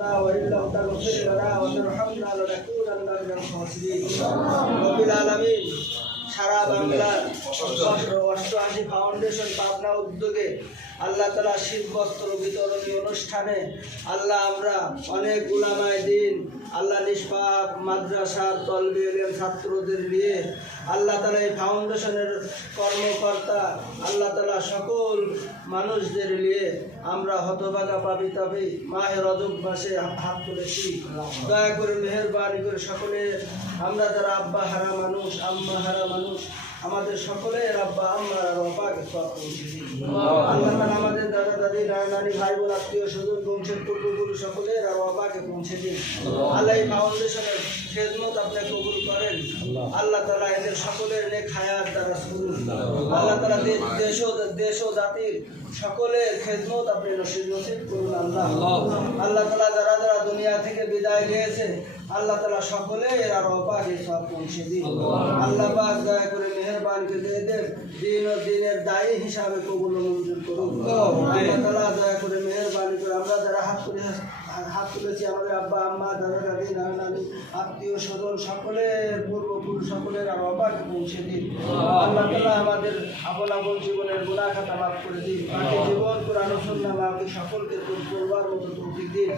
وإن لم تغفر لنا وترحمنا لنكونن من الخاسرين رب العالمين। সারা বাংলার 88 ফাউন্ডেশন পাবনা উদ্যোগে আল্লাহ তাআলা শীত বস্ত্র বিতরণী অনুষ্ঠানে আল্লাহ আমরা অনেক উলামায়ে দ্বীন আল্লাহ নিষ্পাপ মাদ্রাসার তলবে ইলম ছাত্রদের নিয়ে আল্লাহ তাআলা এই ফাউন্ডেশনের কর্মকর্তা আল্লাহ তাআলা সকল মানুষদের নিয়ে আমরা হতভাগা পাবিতাবি মাহে রজব মাসে হাত তুলেছি। দয়া করে মেহেরবানি করে সকলে আমরা যারা আব্বা হারা মানুষ আম্মা হারা মানুষ আমাদের সকলের আব্বা আম্মার রব্বাকে সওয়াব পৌঁছে দিন। আল্লাহ তাআলা আমাদের দাদা দাদি নানা নানি ভাই বোন আত্মীয় স্বজন বংশের পূর্বপুরুষ সকলের রব্বাকে পৌঁছে দিন। আল্লাহ এই ফাউন্ডেশনের খেদমত আপনি কবুল করেন। আল্লাহ তাআলা এদের সকলের নেক হায়াত দ্বারা শুরু আল্লাহ তাআলা দেশ ও জাতির সকলের খেদমত আপনি নসিব করুন। আল্লাহ তাআলা যারা যারা দুনিয়া থেকে বিদায় নিয়েছে আল্লাহ তাআলা সকলে এরা রব্বাকে সওয়াব পৌঁছে দিন। আল্লাহ পাক দয়া করে মেহেরবান করে এদের দিন ও দিনের দায়ী হিসাবে কবুল ও মঞ্জুর করুন। আল্লাহ তাআলা দয়া করে মেহেরবানি করে আমরা যারা হাত তুলেছি আমাদের আব্বা আম্মা দাদা দাদি নানা নানি আত্মীয় স্বজন সকলের পূর্বপুরুষ সকলের রব্বাকে পৌঁছে দিন। আল্লাহ তাআলা আমাদের আপন আপন জীবনের গুনাহ খাতা মাফ করে দিন। বাকি জীবন কোরআন ও সুন্নাহ সকলকে করবার মতো তৌফিক দিন।